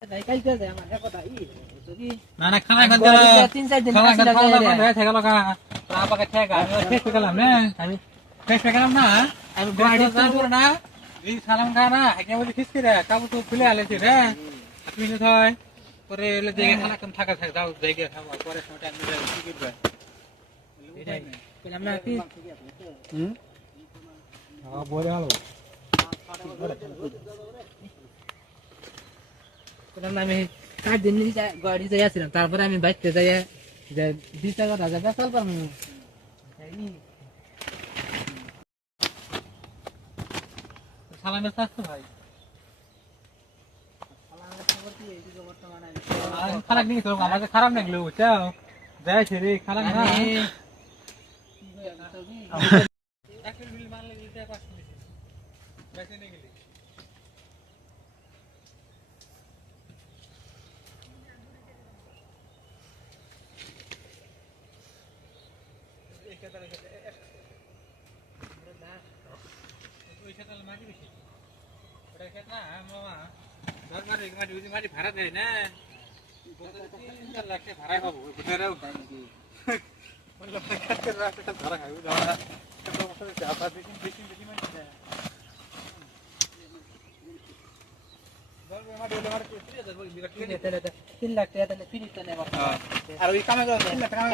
না না খানা খান খানা খান হয়ে থেকে লগা আপনাকে ঠেকা শেষ হয়ে গেলাম না আমি শেষ হয়ে গেলাম না আমি গাড়ি চালাবো না এই সালাম খানা একে বলি খিস করে কাবু তো খুলে আলেছি রে আপনি না হয় পরে এলে দেখে খানা খান থাকা থাক দাও দেখে খাবো পরে সময়টা আমি কি করব এটাই বললাম না কি হ্যাঁ বলে ভালো বললাম আমি 4 দিন গাড়ি যাই আসছিলাম তারপরে আমি বাইতে যাই যে 20 টাকা রাজা বেচাল পারমু সালামের সাথে ভাই সালামের খবর কি এই যে বর্তমানে আর খারাপ নেই তো আমাকে খারাপ লাগলো বুঝছো যাই ছেড়ে খারাপ না ডাক্তার বিল মারলে দিতে পারছ না বেঁচে নে গেলি মাটি ভাড়া দেয় না লাখ ভাড়া পাবো ভাড়া খাবো $3 লাখ টাকা ফিরিতে নেব আর ওই কামে 3 লাখ টাকা